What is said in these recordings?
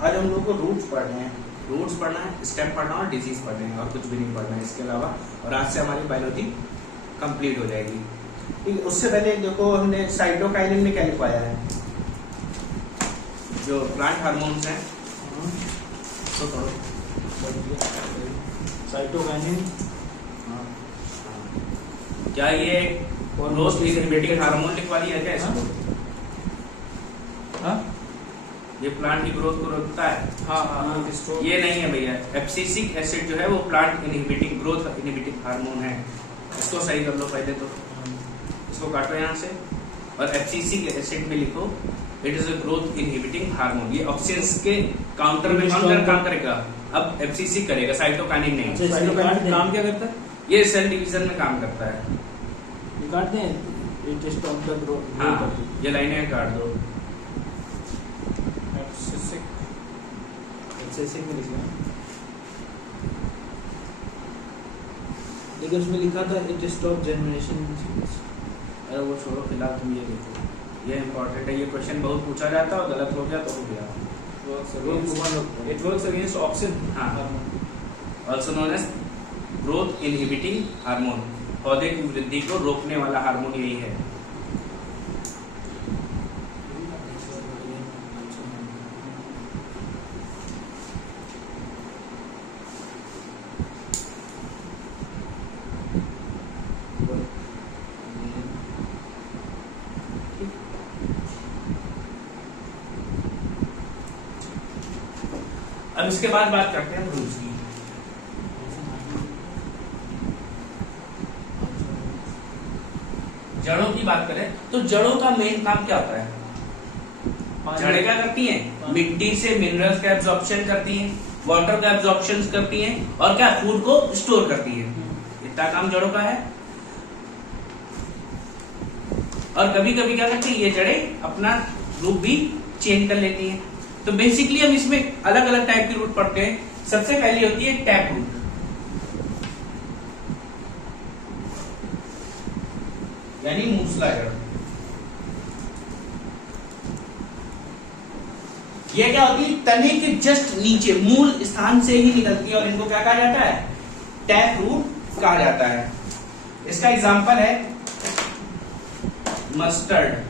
आज हम लोग को रूट्स पढ़ने हैं, रूट्स पढ़ना है, स्टेम पढ़ना और डिजीज पढ़ने हैं, और कुछ भी नहीं पढ़ना है इसके अलावा। और आज से हमारी बायोलॉजी कंप्लीट हो जाएगी। ठीक है, उससे पहले देखो हमने साइटोकाइनिन में क्या लिखवाया है, जो प्लांट हार्मोन्स हैं। तो पढ़ो साइटोकाइनिन। क्या ये ग्रोथ इनहिबिटिंग हार्मोन लिखवा दिया है क्या इसको? हाँ ये प्लांट की ग्रोथ को रोकता है। हाँ ये नहीं है भैया, एब्सिसिक एसिड जो है वो plant inhibiting growth inhibiting hormone है। इसको सही कर लो पहले तो, इसको काटो यहाँ से, और एब्सिसिक एसिड में लिखो it is a growth inhibiting hormone. ये ऑक्सीजन के काउंटर में काम करेगा, अब एब्सिसिक करेगा, साइटोकाइनिन नहीं। साइटोकाइनिन काम क्या करता है? ये सेल डिवीजन में काम करता है। काटते हैं इट स्टॉप द ग्रोथ। हाँ, ये लाइनें काट दो। एब्सिसिक में लिखा, लेकिन उसमें लिखा था इट स्टॉप जर्मिनेशन। अरे वो छोड़ो, फिलहाल तुम ये देखो, ये इम्पोर्टेंट है। ये क्वेश्चन बहुत पूछा जाता है और गलत हो गया तो हो गया। It works against auxin. हाँ, also known as growth inhibiting hormone. पौधे की वृद्धि को रोकने वाला हार्मोन यही है। अब इसके बाद बात करते हैं रूट्स की। जड़ों की बात करें तो जड़ों का मेन काम क्या होता है? जड़ें क्या करती हैं? मिट्टी से मिनरल्स का एब्जॉर्प्शन करती हैं, वाटर का एब्जॉर्प्शन करती हैं, और क्या फूड को स्टोर करती हैं। इतना काम जड़ों का है। और कभी कभी क्या करती है ये जड़ें अपना रूप भी चेंज कर लेती हैं। तो बेसिकली हम इसमें अलग अलग टाइप की रूट पढ़ते हैं। सबसे पहली होती है टैप रूट। यानी मूसला जड़। ये क्या होती है? तने के जस्ट नीचे मूल स्थान से ही निकलती है, और इनको क्या कहा जाता है? टैप रूट कहा जाता है। इसका एग्जांपल है मस्टर्ड।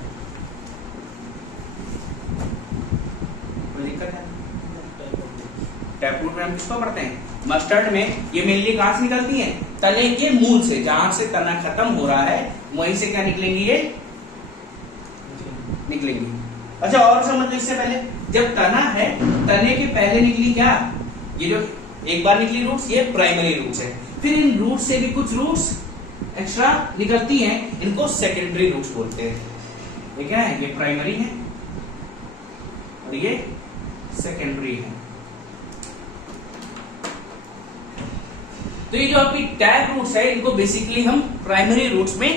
दिक्कत है? टैप रूट में हम किसको पढ़ते हैं? मस्टर्ड में ये मेनली कहां से निकलती है? तने के मूल से। जहां से तना खत्म हो रहा है वहीं से क्या निकलेंगी? ये निकलेंगी। अच्छा, और समझ लो इससे पहले, जब तना है, तने के पहले निकली क्या? ये जो एक बार निकली रूट्स, ये प्राइमरी रूट्स है। फिर इन रूट्स से भी कुछ रूट्स एक्स्ट्रा निकलती हैं, इनको सेकेंडरी रूट्स बोलते हैं। ये क्या है? ये प्राइमरी है और ये सेकेंडरी है। तो ये जो आपकी टैप रूट्स है, इनको बेसिकली हम प्राइमरी रूट्स में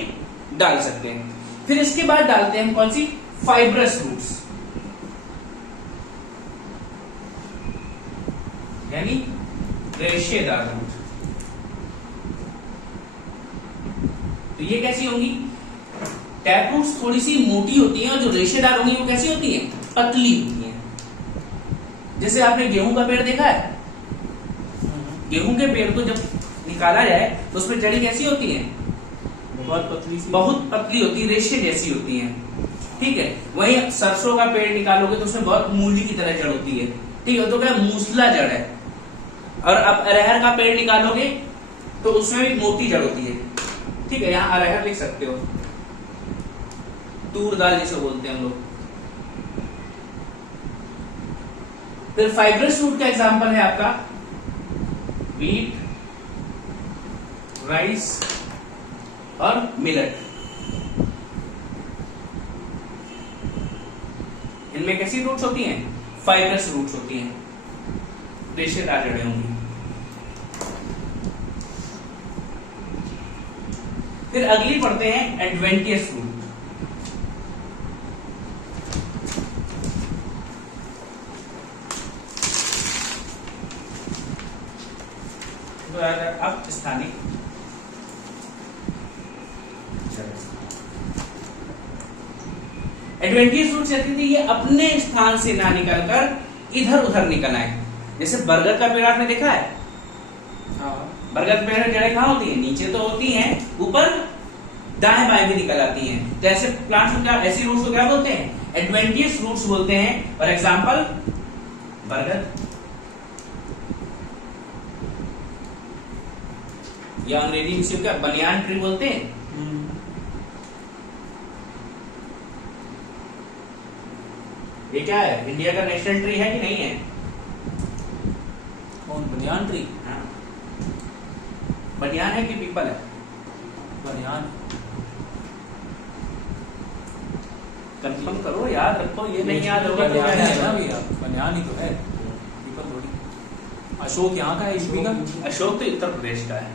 डाल सकते हैं। फिर इसके बाद डालते हैं हम कौन सी? फाइब्रस रूट्स, यानी रेशेदार रूट। तो ये कैसी होंगी? टैप रूट्स थोड़ी सी मोटी होती हैं, और जो रेशेदार होंगी वो कैसी होती हैं? पतली होती हैं। जैसे आपने गेहूं का पेड़ देखा है? गेहूं के पेड़ को जब निकाला जाए तो उसमें जड़ी कैसी होती हैं? बहुत पतली होती है, रेशे जैसी होती हैं। ठीक है, वहीं सरसों का पेड़ निकालोगे तो उसमें बहुत मूली की तरह जड़ होती है। ठीक है, तो क्या मूसला जड़ है। और अब अरहर का पेड़ निकालोगे तो उसमें भी मोटी जड़ होती है। ठीक है, यहाँ अरहर लिख सकते हो, तूर दाल जिसे बोलते हैं हम लोग। फिर फाइब्रस रूट का एग्जांपल है आपका व्हीट, राइस और मिलेट। इनमें कैसी रूट्स होती हैं? फाइब्रस रूट्स होती हैं, रेशेदार जड़ें होंगी। फिर अगली पढ़ते हैं एडवेंटियस रूट। अब स्थानिक एडवेंटियस रूट कहते थे ये अपने स्थान से ना निकलकर इधर उधर निकल आए। जैसे बरगद का पेड़ आपने देखा है, हाँ बरगद पेड़ में जड़ें कहाँ होती हैं? नीचे तो होती हैं, ऊपर दाएं बाएं भी निकल आती हैं। तो ऐसे प्लांट्स को क्या, ऐसी रूट्स को क्या बोलते हैं? एडवेंटियस रूट्स बोलते हैं। फॉर एग्जांपल बरगद, या अंग्रेजी में इसे क्या बनियान ट्री बोलते हैं। ये क्या है, इंडिया का नेशनल ट्री है कि नहीं है? कौन, बनियान ट्री? हाँ। बनियान है कि पीपल है? बनियान। कंफर्म करो, याद रखो, ये नहीं याद होगा तो बनियान क्या है ना है? भैया, बनियान ही तो है, पीपल थोड़ी। अशोक यहाँ का है, यूपी का। अशोक तो उत्तर प्रदेश का है,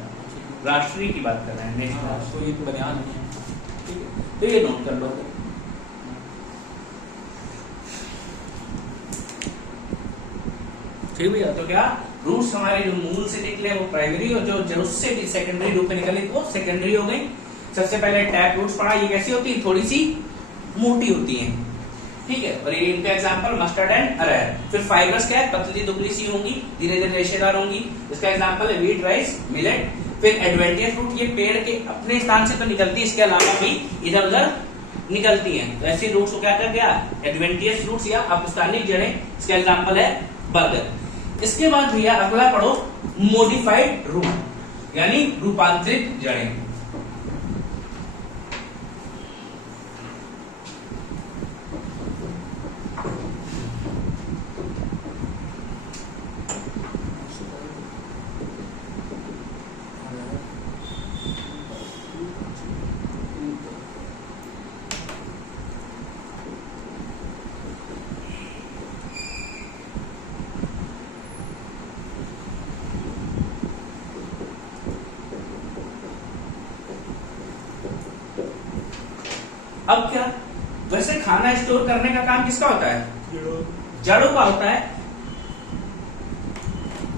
राष्ट्रीय की बात कर रहे हैं, नेशनल। हाँ, तो ये बनियान नहीं है। ठीक है, तो ये नोट कर लो। ठीक भैया, तो क्या रूट्स हमारे जो मूल से निकले वो प्राइमरी, और जो जड़ से सेकेंडरी रूप में निकले वो सेकेंडरी हो गई। सबसे पहले टैप रूट्स पढ़ा, ये कैसी होती है? थोड़ी सी मोटी होती हैं, ठीक है। और ये इनका एग्जांपल मस्टर्ड एंड अरहर। फिर फाइबर्स क्या है? पतली दुबली सी होंगी, धीरे धीरे रेशेदार होंगी। इसका एग्जांपल है व्हीट, राइस, मिलेट। फिर एडवेंटियस रूट, ये पेड़ के अपने स्थान से तो निकलती है, इसके अलावा भी इधर उधर निकलती हैं। तो ऐसी रूट्स को क्या कर गया? एडवेंटियस रूट्स या अपस्थानिक जड़ें। इसका एग्जांपल है बरगद। इसके बाद भैया अगला पढ़ो मॉडिफाइड रूट, यानी रूपांतरित जड़ें। अब क्या, वैसे खाना स्टोर करने का काम किसका होता है? जड़ों का होता है,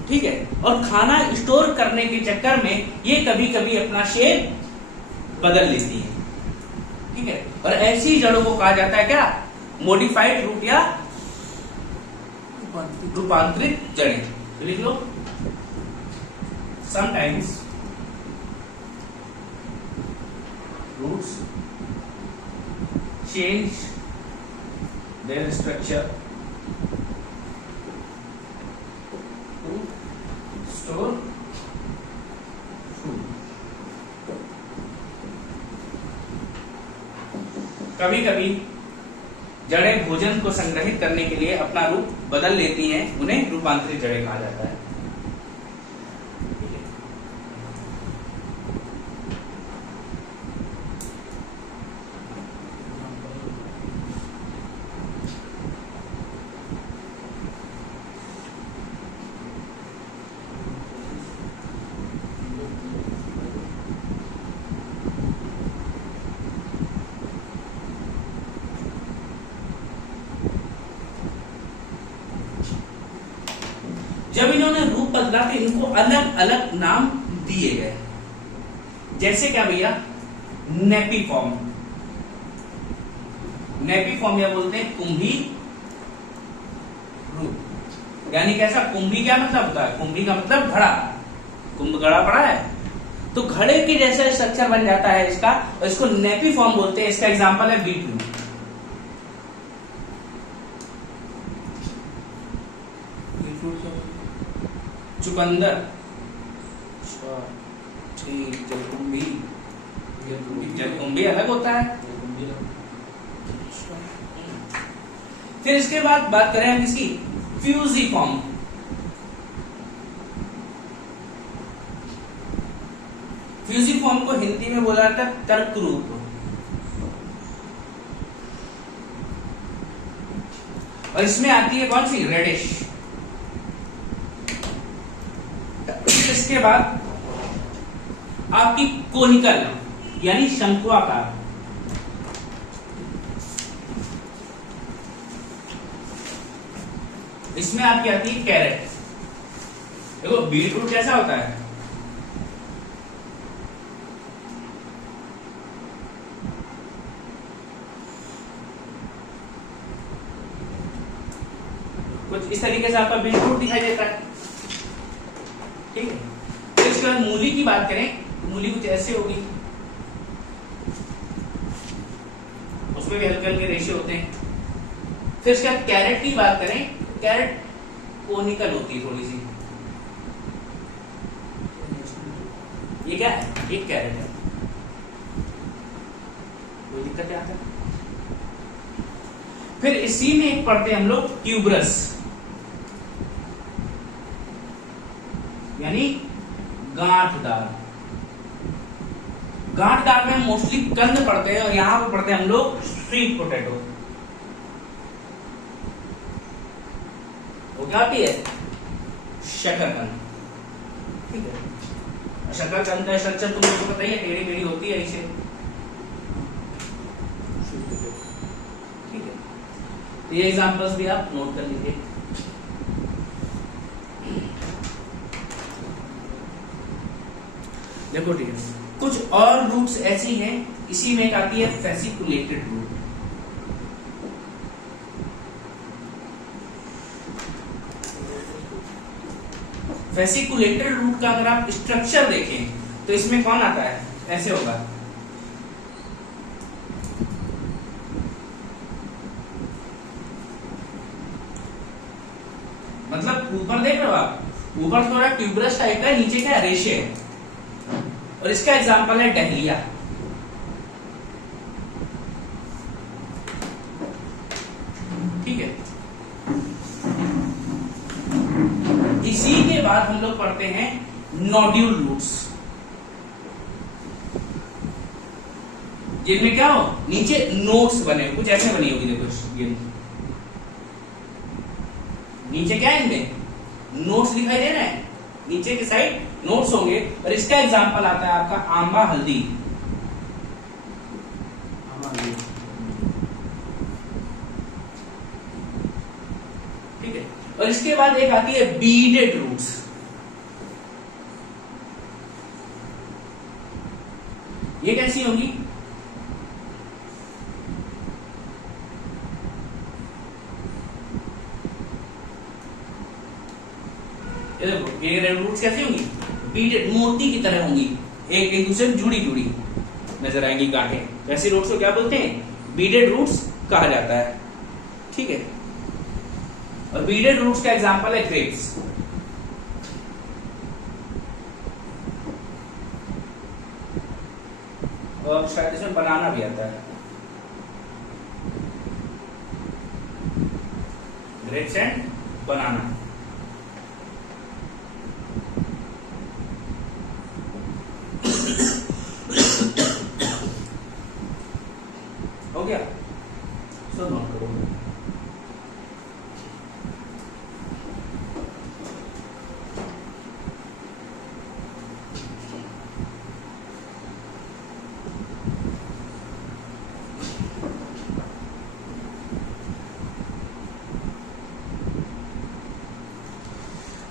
ठीक है। और खाना स्टोर करने के चक्कर में ये कभी कभी अपना शेप बदल लेती है, ठीक है। और ऐसी जड़ों को कहा जाता है क्या? मॉडिफाइड रूट या रूपांतरित जड़ें। तो लिख लो, sometimes roots change their structure to store food। कभी कभी जड़ें भोजन को संग्रहित करने के लिए अपना रूप बदल लेती हैं, उन्हें रूपांतरित जड़ें कहा जाता है। जब इन्होंने रूप बदला तो इनको अलग अलग नाम दिए गए। जैसे क्या भैया? नेपीफॉर्म। नेपीफॉर्म या बोलते हैं कुंभी रूप। यानी कैसा? कुंभी क्या मतलब होता है? कुंभी का मतलब घड़ा, कुंभ घड़ा पड़ा है, तो घड़े के जैसा स्ट्रक्चर बन जाता है इसका, और इसको नेपीफॉर्म बोलते हैं। इसका एग्जांपल है बीटरूट। चुकंदर, ठीक, जलकुंभी। जलकुंभी अलग होता है। फिर इसके बाद बात करें हम इसकी फ्यूजिफॉर्म। फ्यूजिफॉर्म को हिंदी में बोला जाता है तर्क रूप, और इसमें आती है कौन सी? रेडिश। इसके बाद आपकी कोनिकल यानी शंक्वाकार। इसमें आपकी आती है कैरेट। देखो बीटरूट कैसा होता है? कुछ इस तरीके से आपका बीट रूट दिखाई देता है। ठीक है, तो इसके बाद मूली की बात करें तो मूली कुछ ऐसे होगी, उसमें भी हल्के हल्के रेशे होते हैं। फिर इसके बाद कैरेट की बात करें, कैरेट कोनिकल होती है थोड़ी सी। ये क्या है? एक कैरेट है, कोई दिक्कत क्या आता है। फिर इसी में एक पढ़ते हैं हम लोग ट्यूबरस, यानी गांठदार। गांठदार में मोस्टली कंद पढ़ते हैं और यहां पर पढ़ते हैं हम लोग स्वीट पोटैटो। वो क्या आती है? शकरकंद। ठीक है, शकरकंद का स्ट्रक्चर तुम लोग को पता ही है, टेढ़ी मेढ़ी होती है ऐसे। ठीक है, तो ये एग्जांपल्स भी आप नोट कर लीजिए। देखो ठीक है, कुछ और रूट्स ऐसी हैं, इसी में एक आती है फेसिकुलेटेड रूट। फेसिकुलेटेड रूट का अगर आप स्ट्रक्चर देखें तो इसमें कौन आता है? ऐसे होगा, मतलब ऊपर देख रहे हो आप, ऊपर थोड़ा ट्यूबरस टाइप का, नीचे क्या रेशे है। और इसका एग्जांपल है डहलिया। ठीक है, इसी के बाद हम लोग पढ़ते हैं नोड्यूल रूट्स, जिनमें क्या हो, नीचे नोड्स बने, कुछ ऐसे बनी होगी। देखो ये नीचे क्या है, इनमें नोट्स दिखाई दे रहे हैं, नीचे की साइड नोट्स होंगे। और इसका एग्जांपल आता है आपका आंबा हल्दी। ठीक है, और इसके बाद एक आती है बीडेड रूट्स। ये कैसी होगी? ये रूट्स कैसी होंगी? बीडेड, मोती की तरह होंगी, एक एक दूसरे से जुड़ी जुड़ी नजर आएंगी गांठें। ऐसी रूट्स को क्या बोलते हैं? बीडेड रूट्स कहा जाता है। ठीक है, और बीडेड रूट्स का एग्जांपल है ग्रेप्स। और शायद इसमें बनाना भी आता है, ग्रेप्स एंड बनाना। हो गया, सो नोट करो।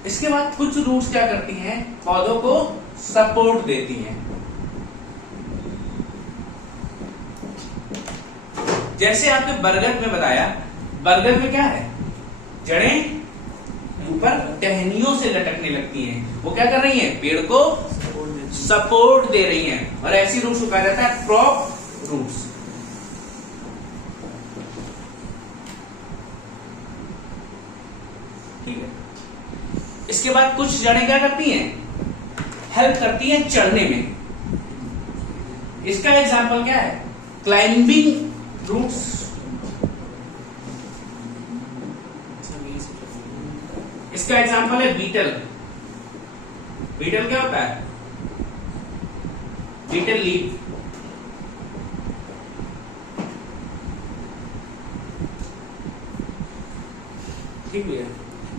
इसके बाद कुछ रूट्स क्या करती हैं? पौधों को सपोर्ट देती हैं। जैसे आपने बरगद में बताया, बरगद में क्या है? जड़ें ऊपर टहनियों से लटकने लगती हैं। वो क्या कर रही हैं? पेड़ को सपोर्ट दे रही हैं। और ऐसी रूट्स को कहा जाता है प्रॉप रूट्स। ठीक है, इसके बाद कुछ जड़ें क्या करती हैं? हेल्प करती हैं चढ़ने में। इसका एग्जांपल क्या है? Climbing roots. इसका एग्जांपल है बीटल। बीटल क्या होता है? Beetle leaf. ठीक है,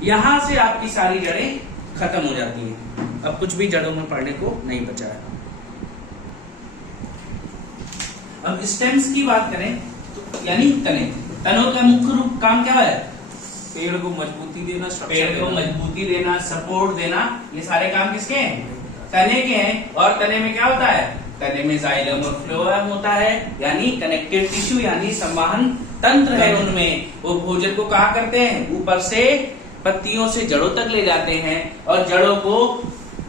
यहां से आपकी सारी जड़ें खत्म हो जाती हैं। अब कुछ भी जड़ों में पढ़ने को नहीं बचा है। अब स्टेम्स की बात करें तो यानी तने, तनों का मुख्य रूप काम क्या है? पेड़ को मजबूती देना, पेड़ को मजबूती देना, सपोर्ट देना। ये सारे काम किसके हैं? तने के हैं। और तने में क्या होता है? तने में जाइलम और फ्लोएम होता है, यानी कनेक्टिव टिश्यू, यानी संवहन तंत्र है उनमें। वो भोजन को कहा करते हैं, ऊपर से पत्तियों से जड़ों तक ले जाते हैं और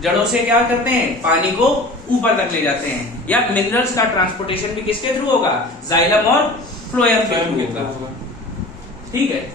जड़ों से क्या करते हैं, पानी को ऊपर तक ले जाते हैं। या मिनरल्स का ट्रांसपोर्टेशन भी किसके थ्रू होगा, जाइलम और फ्लोएम के थ्रू होगा। ठीक है,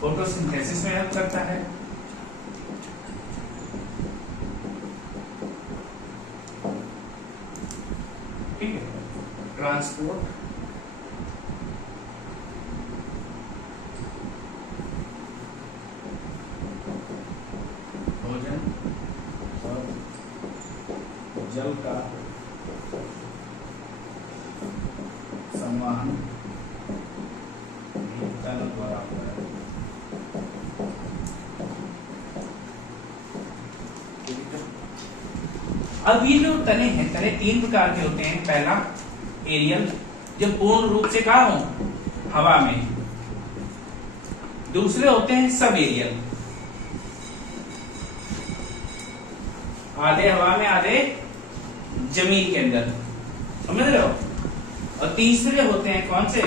फोटोसिंथेसिस में हेल्प करता है। ठीक है, ट्रांसपोर्ट भोजन और जल का संवहन तल द्वारा होता है। अब ये जो तने हैं, तने तीन प्रकार के होते हैं। पहला एरियल, जो पूर्ण रूप से कहा हो हवा में। दूसरे होते हैं सब एरियल, आधे हवा में आधे जमीन के अंदर, समझ रहे हो। और तीसरे होते हैं कौन से,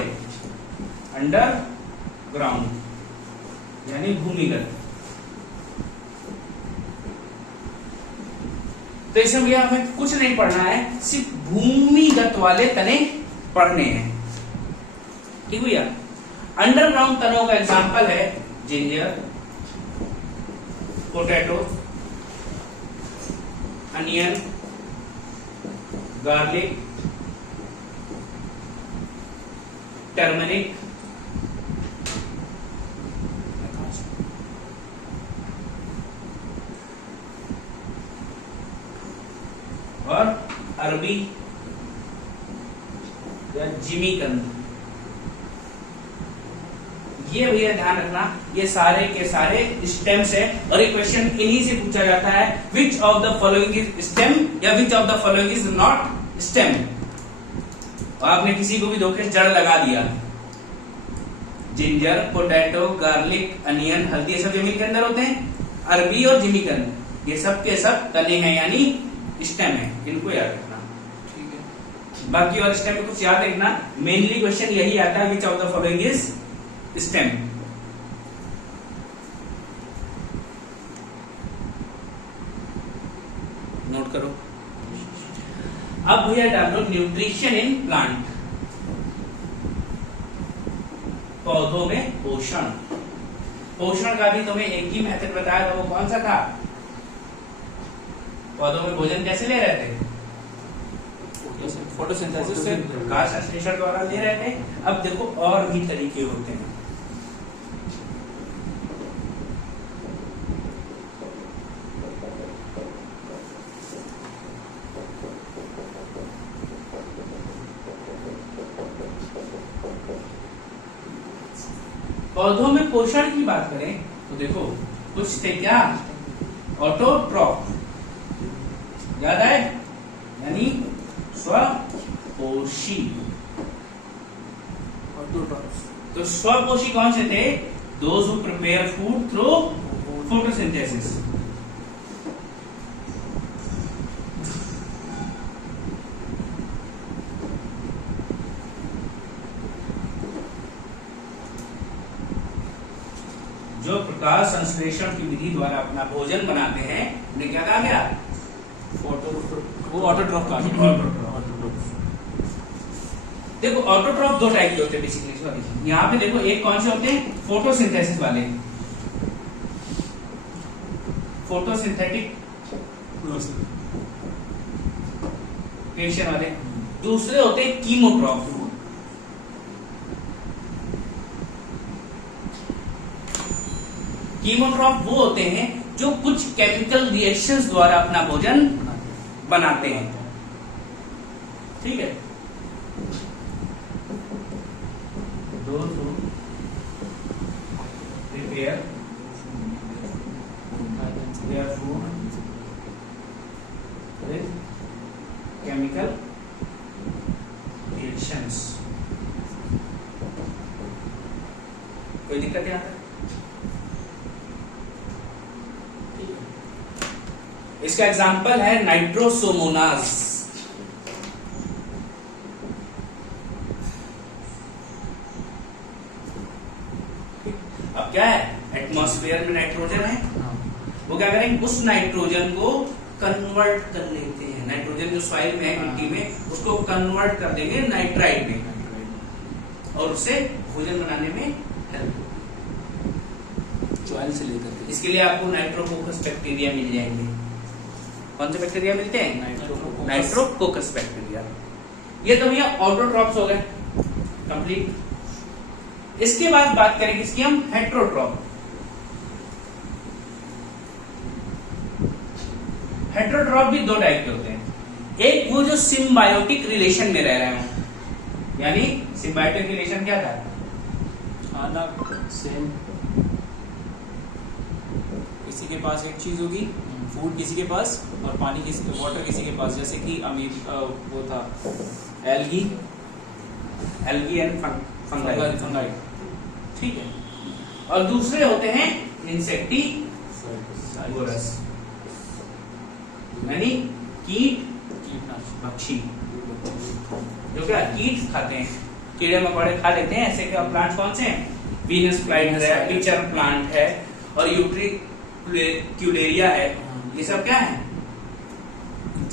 अंडर ग्राउंड यानी भूमिगत। तो इसमें भैया हमें कुछ नहीं पढ़ना है, सिर्फ भूमिगत वाले तने पढ़ने हैं। ठीक भैया, अंडरग्राउंड तनों का एग्जांपल है ginger, potato, onion, garlic, turmeric, और अरबी या जिमीकंद। ये भैया ध्यान रखना, ये सारे के सारे स्टेम्स है। और एक क्वेश्चन इन्हीं से पूछा जाता है, which of the following is stem या which of the following is not stem. और आपने किसी को भी धोखे जड़ लगा दिया, जिंजर, पोटैटो, गार्लिक, अनियन, हल्दी, ये सब जमीन के अंदर होते हैं। अरबी और जिमीकंद ये सब के सब तने हैं यानी स्टेम है, इनको याद रखना। ठीक है, बाकी और स्टेम में कुछ याद रखना, मेनली क्वेश्चन यही आता है, which of the following is stem. Note करो। अब भैया डाल लो न्यूट्रिशन इन प्लांट, पौधों में पोषण। पोषण का भी तुम्हें एक ही मेथड बताया था, वो कौन सा था, पौधों में भोजन कैसे ले रहे थे, फोटोसिंथेसिस से, प्रकाश संश्लेषण द्वारा ले रहे थे। अब देखो और भी तरीके होते हैं। पौधों में पोषण की बात करें तो देखो कुछ थे क्या, ऑटोट्रॉफ, याद है, यानी स्वपोषी। तो स्वपोषी कौन से थे, those who prepare food through photosynthesis. जो प्रकाश संश्लेषण की विधि द्वारा अपना भोजन बनाते हैं उन्हें क्या कहा गया, वो ऑटोट्रॉफ का। देखो ऑटोट्रॉफ दो टाइप के होते हैं बेसिकली, सॉरी यहाँ पे देखो, एक कौन से होते हैं, फोटोसिंथेसिस वाले, फोटोसिंथेटिक क्वेश्चन वाले। दूसरे होते हैं कीमोट्रॉफ। कीमोट्रॉफ वो होते हैं जो कुछ केमिकल रिएक्शंस द्वारा अपना भोजन बनाते हैं। ठीक है, those who prepare their food with chemical reactions. कोई दिक्कत यहाँ तक? इसका एग्जाम्पल है नाइट्रोसोमोनास। अब क्या है, एटमॉस्फेयर में नाइट्रोजन है, वो क्या करेंगे, उस नाइट्रोजन को कन्वर्ट कर लेते हैं। नाइट्रोजन जो सॉइल में है, मिट्टी में, उसको कन्वर्ट कर देंगे नाइट्राइट में और उससे भोजन बनाने में हेल्प होगी। सॉइल से लेकर के इसके लिए आपको नाइट्रोकोकस बैक्टीरिया मिल जाएंगे। कौन से बैक्टीरिया मिलते हैं? Nitrococcus bacteria. ये तो भैया ऑटोट्रॉप्स हो गए कंप्लीट। इसके बाद बात करेंगे इसकी हम हेट्रोट्रॉप। हेट्रोट्रॉप भी दो टाइप के होते हैं। एक वो जो सिम्बायोटिक रिलेशन में रह रहे हो, यानी सिम्बायोटिक रिलेशन क्या था? खाना सेम, किसी के पास एक चीज होगी, फूड किसी के पास और पानी किसी, वाटर किसी के पास, जैसे कि वो था एल्गी एंड फंगाई। ठीक है। और दूसरे होते हैं इंसेक्टिवोरस, यानी भक्षी, जो क्या कीट खाते हैं, कीड़े मकोड़े खा लेते हैं। ऐसे क्या प्लांट कौन से हैं? वीनस फ्लाइट है, पिचर प्लांट है और यूट्रिक्युलेरिया है। ये सब क्या है?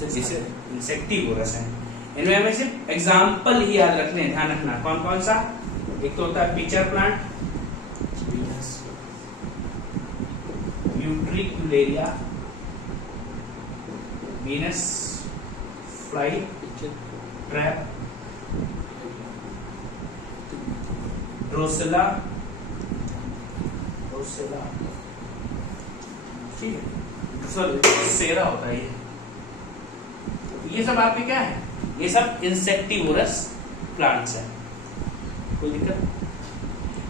इंसेक्टिवोरस है। इनमें में से एग्जाम्पल ही याद रखने, ध्यान रखना। कौन कौन सा? एक तो होता है pitcher plant, utricularia, Venus fly trap, drosera, ठीक है, सेरा होता है ये सब आपके क्या है? ये सब इंसेक्टिवोरस प्लांट्स है, कोई दिक्कत।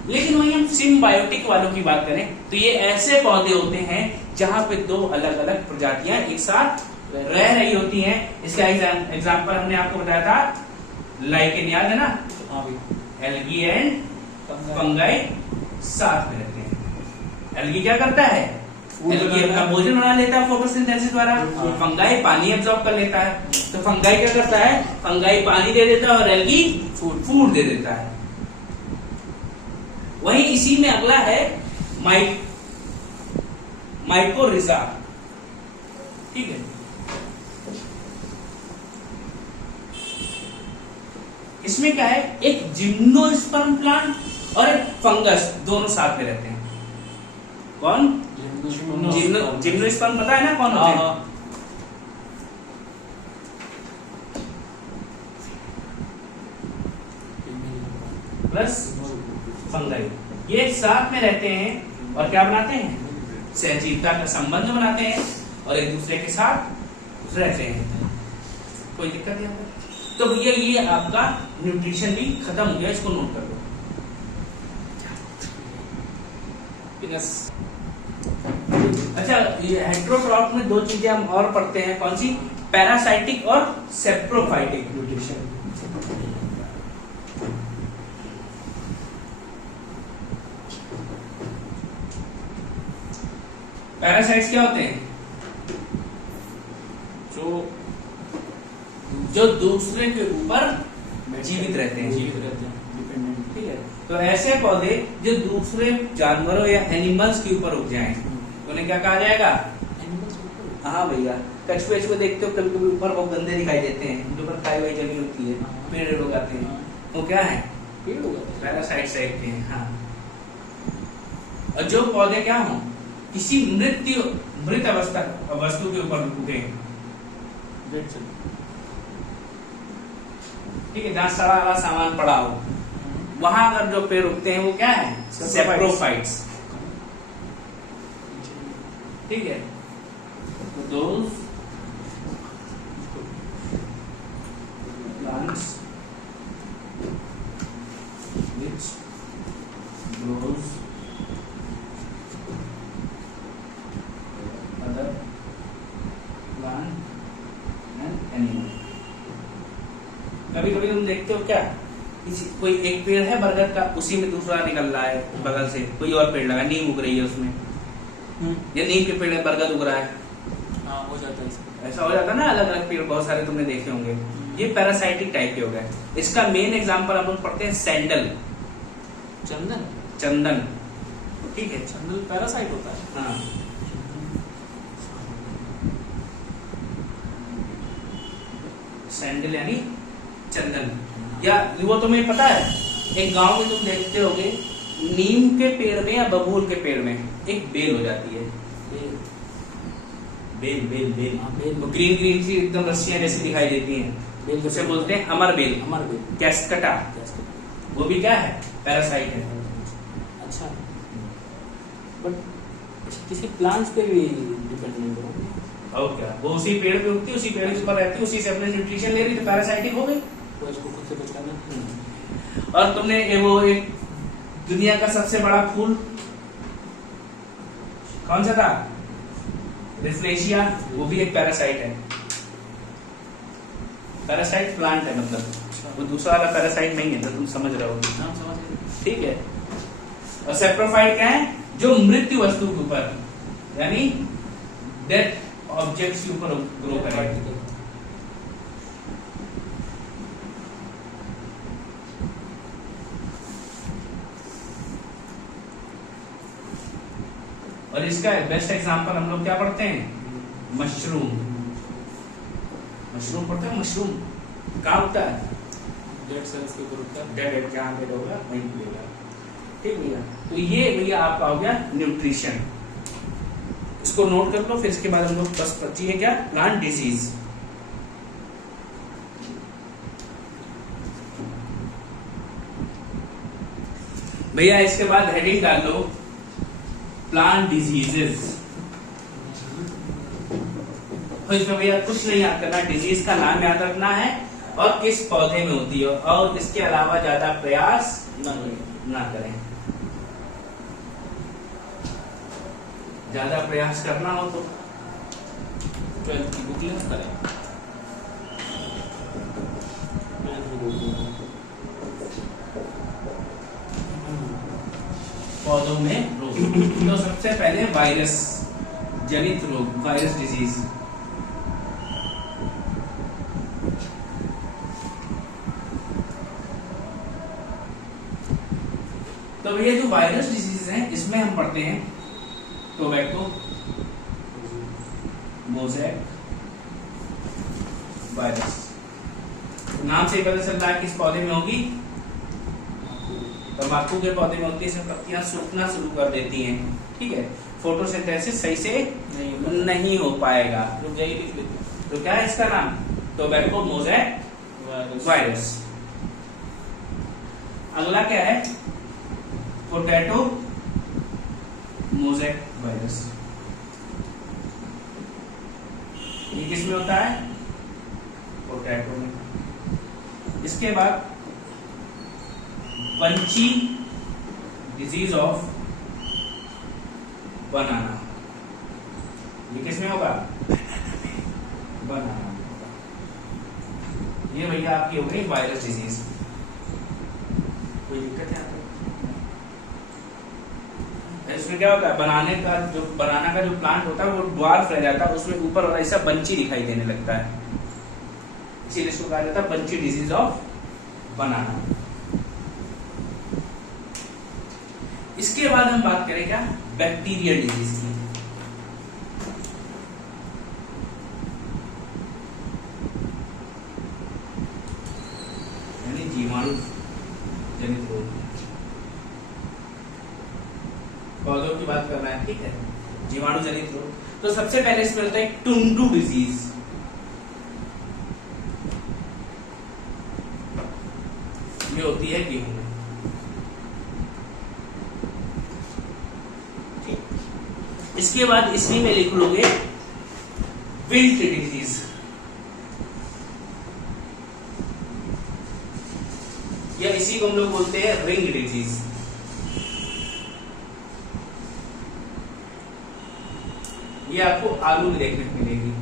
लेकिन वही हम सिम्बायोटिक वालों की बात करें तो ये ऐसे पौधे होते हैं जहां पे दो अलग अलग प्रजातियां एक साथ रह रही होती हैं। इसका एग्जाम्पल हमने आपको बताया था, लाइकेन, याद है ना? एल्गी एंड फंगाई साथ में रहते हैं। एल्गी क्या करता है? एल्गी अपना भोजन बना लेता है फोटोसिंथेसिस द्वारा। फंगाई पानी एब्जॉर्ब कर लेता है। तो फंगाई क्या करता है? फंगाई पानी दे देता है और एल्गी फूड दे देता है। वहीं इसी में अगला है माइकोरिजा, ठीक है। इसमें क्या है? एक जिम्नोस्पर्म प्लांट और एक फंगस, दोनों साथ में रहते हैं। कौन? जिम्नोस्पर्म पता है ना कौन होते हैं? प्लस फंगाई, ये साथ में रहते हैं और क्या बनाते हैं? सहजीवता का संबंध बनाते हैं और एक दूसरे के साथ रहते हैं। कोई दिक्कत है यहाँ पर? तो भैया ये आपका न्यूट्रिशन भी खत्म हो गया, इसको नोट कर लो। अच्छा, ये हेट्रोट्रॉप में दो चीजें हम और पढ़ते हैं, कौन सी? पैरासाइटिक और सेप्रोफाइटिक न्यूट्रिशन। पैरासाइट्स क्या होते हैं? जो दूसरे के ऊपर जीवित रहते हैं, डिपेंडेंट, ठीक है। तो ऐसे पौधे जो दूसरे जानवरों या एनिमल्स के ऊपर उग जाएं, तो उन्हें क्या कहा जाएगा? हाँ भैया, कछुए को देखते हो कभी कभी ऊपर बहुत गंदे दिखाई देते हैं, जो पर खाई हुई जमीन होती है, पेड़ उगाते हैं, वो क्या है? पेड़ उगाते हैं, पैरासाइट टाइप के हैं। हाँ, और जो पौधे क्या हो, किसी मृत वस्तु के ऊपर उगे, ठीक है, जहां सड़ा वाला सामान पड़ा हो, वहां अगर जो पेड़ उगते हैं वो क्या है? सेप्रोफाइट्स, ठीक है। Those plants which grows other plant and animal। कभी कभी तुम देखते हो क्या, कोई एक पेड़ है बरगद का, उसी में दूसरा निकल रहा है बगल से, कोई और पेड़ लगा, नीम उग रही है उसमें, या नीम के पेड़ में बरगद उग रहा है। हाँ, हो जाता है ऐसा हो जाता है ना, अलग अलग पेड़ बहुत सारे तुमने देखे होंगे। ये पैरासाइटिक टाइप के हो गए। इसका मेन एग्जांपल हम लोग पढ़ते हैं सैंडल, चंदन। चंदन, ठीक है। चंदन पैरासाइट होता है। हाँ, सैंडल यानी चंदन। या वो तुम्हें पता है, एक गांव में तुम देखते होगे, नीम के पेड़ में या बबूल के पेड़ में एक बेल हो जाती है। बेल बेल बेल, हाँ, बेल। वो ग्रीन ग्रीन सी एकदम रस्सियां जैसी दिखाई देती हैं, बेल उसे बोलते हैं अमर बेल, अमर बेल, कैस्कटा। वो भी क्या है, पैरासाइट है। अच्छा, बट किसी प्लांट्स पे भी डिपेंड नहीं करो। और क्या, वो उसी पेड़ पे उगती, उसी पेड़ के ऊपर रहती, उसी से अपने न्यूट्रिशन ले रही, तो पैरासाइटिक हो गई। तो इसको खुद से कुछ करना। और तुमने वो एक दुनिया का सबसे बड़ा फूल कौन सा था, रिफ्लेशिया, वो भी एक पैरासाइट है। पैरासाइट प्लांट है, मतलब वो दूसरा वाला पैरासाइट नहीं है, तो तुम समझ रहे हो। हाँ, समझ गए। ठीक है। और सेप्रोफाइट क्या है, जो मृत्यु वस्तु के ऊपर यानी डेथ ऑब्जेक्ट्स के ऊपर ग्रो करेगा। और इसका बेस्ट एग्जांपल हम लोग क्या पढ़ते हैं, मशरूम। मशरूम पढ़ते हैं, मशरूम कहाँ होता है, डेड सेल्स के ऊपर होता है। डेड जहाँ डेड होगा वहीं मिलेगा। ठीक भैया, तो ये भैया आपका हो गया न्यूट्रिशन। इसको नोट कर लो, फिर इसके बाद हम लोग बस बची है क्या, प्लांट डिजीज। भैया इसके बाद हेडिंग डाल लो, प्लांट डिजीजेस। तो इसमें भैया कुछ नहीं याद करना, डिजीज का नाम याद रखना है और किस पौधे में होती है, और इसके अलावा ज्यादा प्रयास ना करें। ज्यादा प्रयास करना हो तो 12th की बुक लेना करें। पौधों में रोग। तो सबसे पहले वायरस जनित रोग, वायरस डिजीज। तो भैया जो वायरस डिजीज हैं, इसमें हम पढ़ते हैं टोबैको, मोज़ेक वायरस। नाम से ही पता चल रहा है किस पौधे में होगी, तंबाकू के पौधे में होती है। इसमें पत्तियां सूखना शुरू कर देती हैं, ठीक है, फोटोसिंथेसिस सही से नहीं हो पाएगा। रुक जाइए, लिख लेते हैं। तो क्या है इसका नाम, टोबैको मोज़ेक वायरस। अगला क्या है, पोटैटो मोज़ेक वायरस। ये किसमें होता है, पोटैटो में। इसके बाद पंची डिजीज ऑफ बनाना, ये किसमें होगा, बनाना। ये भैया आपकी हो गई वायरस डिजीज। कोई दिक्कत है आपको? इसमें क्या होता है, बनाना का जो प्लांट होता है वो ड्वार्फ रह जाता है, उसमें ऊपर वाला ऐसा बंची दिखाई देने लगता है, इसीलिए इसको कहा जाता है बंची डिजीज ऑफ बनाना। इसके बाद हम बात करें क्या, बैक्टीरियल डिजीज की। यानी जीवाणु जनित रोग। पौधों की बात कर रहे हैं, ठीक है, जीवाणु जनित रोग। तो सबसे पहले इसमें होता है टुंडू डिजीज। ये होती है गेहूं में। इसके बाद इसी में लिख लोगे विल्ट डिजीज। या इसी को हम लोग बोलते हैं रिंग डिजीज। ये आपको आलू में देखने को मिलेगी।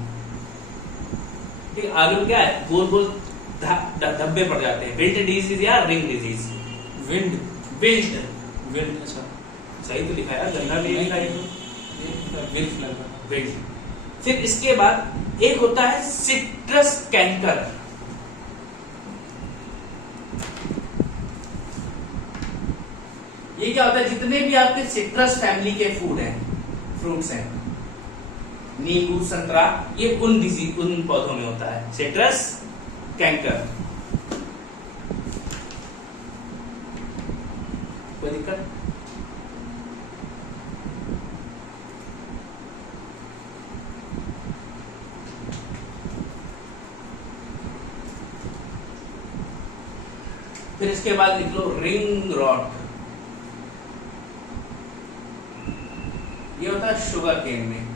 ठीक, आलू क्या है, गोल गोल धब्बे पड़ जाते हैं। विल्ट डिजीज या ring disease? Wind wilt, wind, अच्छा सही तो लिखा है, गन्ना भी लिखा है विल्ट लग रहा विल्ट। फिर इसके बाद एक होता है सिट्रस कैंकर। ये क्या होता है, जितने भी आपके सिट्रस फैमिली के फूड हैं, फ्रूट्स हैं, नींबू, संतरा, ये उन डिजीज, उन पौधों में होता है सिट्रस कैंकर। कोई दिक्कत? फिर इसके बाद लिख लो रिंग रॉट। ये होता है शुगर केन में।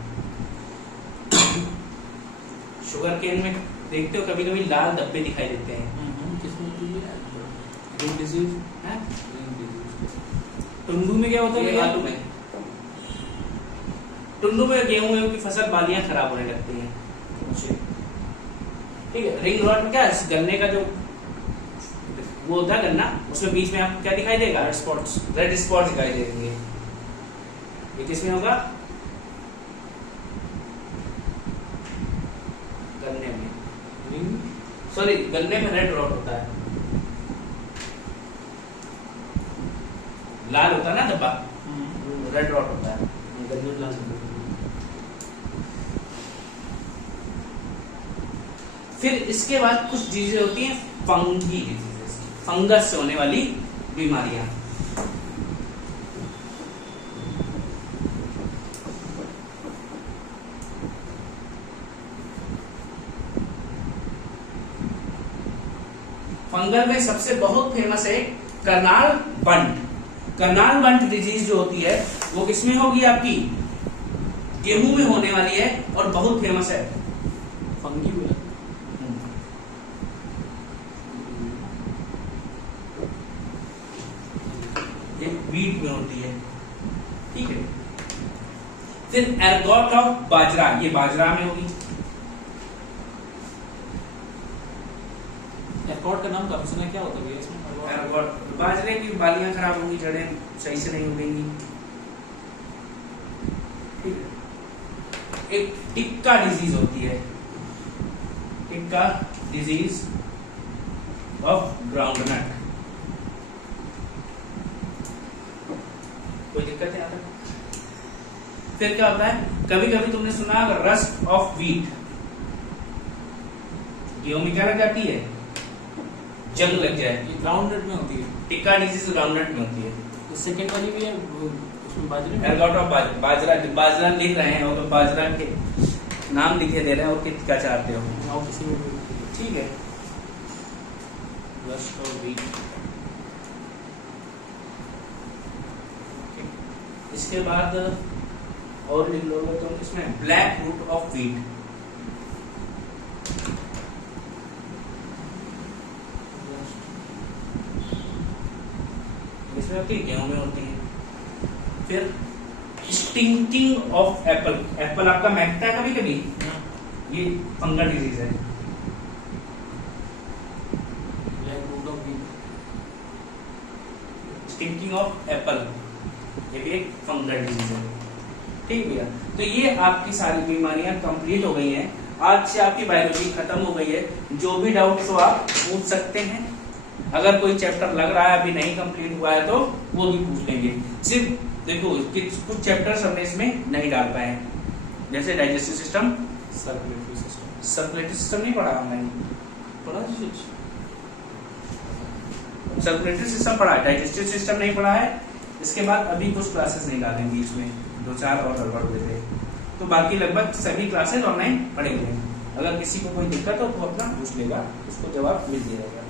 शुगर केन में देखते हो कभी कभी लाल धब्बे दिखाई देते हैं। रिंग डिजीज हैं? टुंडू में क्या होता है ये भैया? आलू में, टुंडू में गेहूं की फसल, बालियां खराब होने लगती हैं। अच्छा, ठीक है। रिंग रॉट में क्या है, गन्ने का जो वो होता है गन्ना, उसमें बीच में आपको क्या दिखाई देगा, रेड स्पॉट्स, रेड स्पॉट दिखाई देंगे। ये किसमें होगा, गन्ने में, रिंग, सॉरी गन्ने में रेड रॉट होता है, लाल होता है ना धब्बा, रेड रॉट होता है गन्ने में, लाल होता है। फिर इसके बाद कुछ चीजें होती हैं फंगी डिजीजेस, फंगस से होने वाली बीमारियां। फंगल में सबसे बहुत फेमस है करनाल बंट। करनाल बंट डिजीज जो होती है वो किसमें होगी, आपकी गेहूं में होने वाली है और बहुत फेमस है। फंगी बोला, ये वीट में होती है। ठीक है। फिर एर्गोट ऑफ बाजरा, ये बाजरा में होगी। एर्गोट का नाम काफी सुना है, क्या होता है भैया इसमें? एर्गोट, बाजरे की बालियां खराब होंगी, जड़ें सही से नहीं उगेंगी। ठीक है। एक टिक्का डिजीज होती है, टिक्का डिजीज ऑफ ग्राउंडनट। कोई दिक्कत है यहाँ तक? फिर क्या होता है, कभी कभी तुमने सुना रस्ट ऑफ वीट, गेहूं में क्या लग जाती है, जंग लग जाए, ये ग्राउंडनट में होती है। टिक्का डिजीज ग्राउंडनट में होती है। तो सेकंड वाली भी है उसमें बाजरे में? एर्गोट ऑफ बाजरा, बाजरा लिख रहे हैं और तो बाजरा के नाम लिखे दे रहे हैं और क्या चाहते हो, और किसी में भी ठीक है। रस्ट और वीट। इसके बाद और लिख लोगे तो इसमें ब्लैक रूट ऑफ वीट, इसमें होती है, गेहूं में होती है। फिर स्टिंकिंग ऑफ एप्पल, एप्पल आपका महकता है कभी कभी, ये फंगल डिजीज है। Black root of wheat, stinking of apple, ये भी एक फंगल डिजीज है। ठीक भैया, तो ये आपकी सारी बीमारियां कंप्लीट हो गई हैं। आज से आपकी बायोलॉजी खत्म हो गई है। जो भी डाउट्स हो आप पूछ सकते हैं। अगर कोई चैप्टर लग रहा है अभी नहीं कंप्लीट हुआ है तो वो भी पूछ लेंगे। सिर्फ देखो कुछ चैप्टर्स हमने इसमें नहीं डाल पाए हैं, जैसे digestive system, circulatory system. Circulatory system नहीं पढ़ा हमने, पढ़ा जी? सर्कुलेटरी सिस्टम पढ़ा है, डाइजेस्टिव सिस्टम नहीं पढ़ा है। इसके बाद अभी कुछ क्लासेस नहीं डालेंगे, बीच में 2-4 और गड़बड़ हुए थे, तो बाकी लगभग सभी क्लासेस ऑनलाइन पढ़ेंगे। अगर किसी को कोई दिक्कत हो तो अपना पूछ लेगा, उसको जवाब मिल जाएगा।